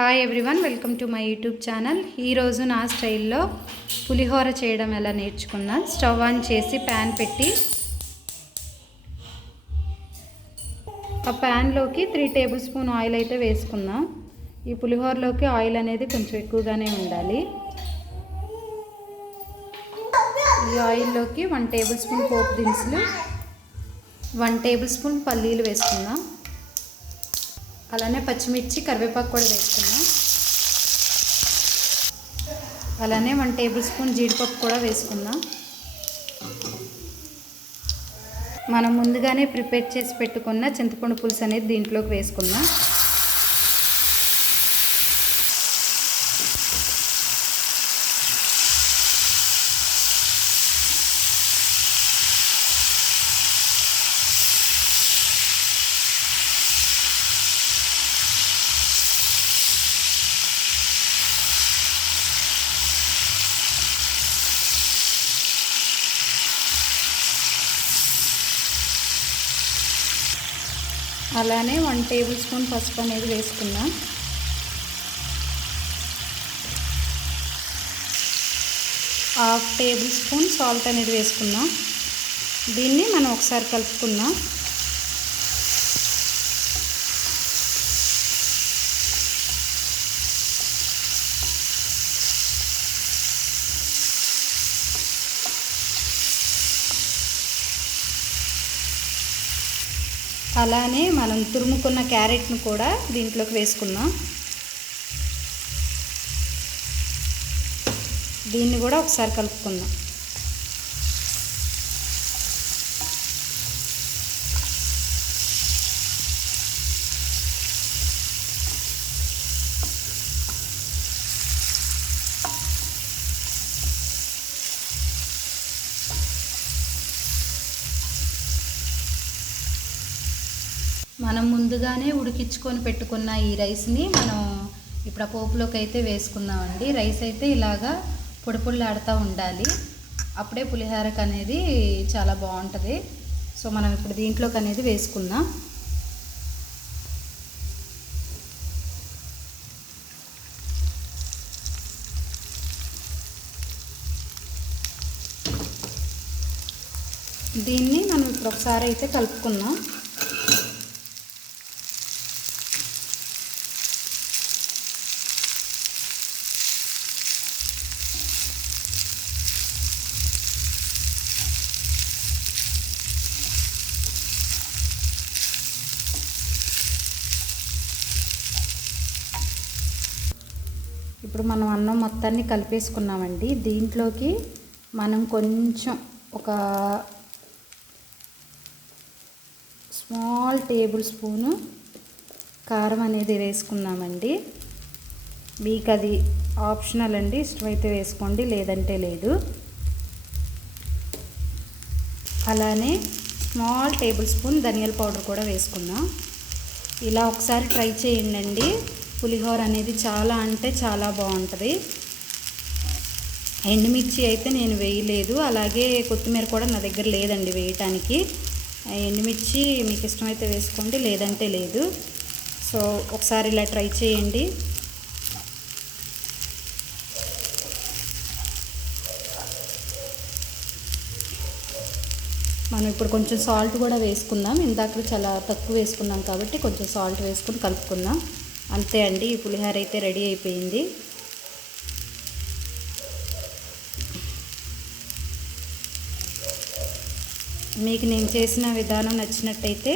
Hi everyone, welcome to my YouTube channel. ఈరోజు నా స్టైల్లో పులిహోర చేయడం ఎలా నేర్చుకున్నా. స్టవ్ ఆన్ చేసి ప్యాన్ పెట్టి ఆ ప్యాన్లోకి 3 టేబుల్ స్పూన్ ఆయిల్ అయితే వేసుకుందాం. ఈ పులిహోరలోకి ఆయిల్ అనేది కొంచెం ఎక్కువగానే ఉండాలి. ఈ ఆయిల్లోకి 1 టేబుల్ స్పూన్ పోపు దినుసులు, 1 టేబుల్ స్పూన్ పల్లీలు వేసుకుందాం. అలానే పచ్చిమిర్చి, కరివేపాకు కూడా వేసుకుందాం. అలానే 1 టేబుల్ స్పూన్ జీడిపప్పు కూడా వేసుకుందాం. మనం ముందుగానే ప్రిపేర్ చేసి పెట్టుకున్న చింతపండు పులుసు అనేది దీంట్లోకి వేసుకుందాం. అలానే 1 టేబుల్ స్పూన్ పసుపు అనేది వేసుకుందాం. హాఫ్ టేబుల్ స్పూన్ సాల్ట్ అనేది వేసుకుందాం. దీన్ని మనం ఒకసారి కలుపుకుందాం. అలానే మనం తురుముకున్న క్యారెట్ను కూడా దీంట్లోకి వేసుకుందాం. దీన్ని కూడా ఒకసారి కలుపుకుందాం. మనం ముందుగానే ఉడికించుకొని పెట్టుకున్న ఈ రైస్ని మనం ఇప్పుడు ఆ పోపులోకి అయితే వేసుకుందామండి. రైస్ అయితే ఇలాగా పొడి పొడిలాడుతూ ఉండాలి. అప్పుడే పులిహోరకు అనేది చాలా బాగుంటుంది. సో మనం ఇప్పుడు దీంట్లోకి అనేది వేసుకుందాం. దీన్ని మనం ఇప్పుడు ఒకసారి అయితే కలుపుకుందాం. ఇప్పుడు మనం అన్నం మొత్తాన్ని కలిపేసుకున్నామండి. దీంట్లోకి మనం కొంచెం ఒక స్మాల్ టేబుల్ స్పూను కారం అనేది వేసుకుందామండి. మీకు అది ఆప్షనల్ అండి, ఇష్టమైతే వేసుకోండి, లేదంటే లేదు. అలానే స్మాల్ టేబుల్ స్పూన్ ధనియాల పౌడర్ కూడా వేసుకుందాం. ఇలా ఒకసారి ట్రై చేయండి. పులిహోర అనేది చాలా అంటే చాలా బాగుంటుంది. ఎండుమిర్చి అయితే నేను వేయలేదు, అలాగే కొత్తిమీర కూడా నా దగ్గర లేదండి వేయటానికి. ఎండుమిర్చి మీకు ఇష్టమైతే వేసుకోండి, లేదంటే లేదు. సో ఒకసారి ఇలా ట్రై చేయండి. మనం ఇప్పుడు కొంచెం సాల్ట్ కూడా వేసుకుందాం. ఇందాక చాలా తక్కువ వేసుకున్నాం కాబట్టి కొంచెం సాల్ట్ వేసుకుని కలుపుకుందాం. అంతే అండి, ఈ పులిహోర అయితే రెడీ అయిపోయింది. మీకు నేను చేసిన విధానం నచ్చినట్టయితే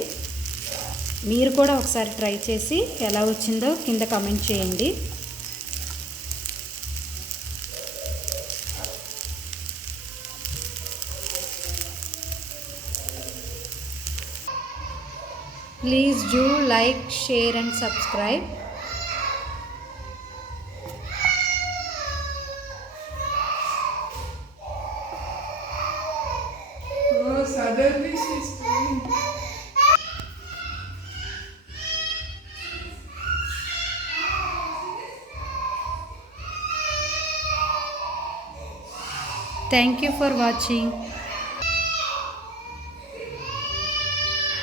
మీరు కూడా ఒకసారి ట్రై చేసి ఎలా వచ్చిందో కింద కామెంట్ చేయండి. Please do like, share and subscribe. Oh, suddenly she's doing. Thank you for watching.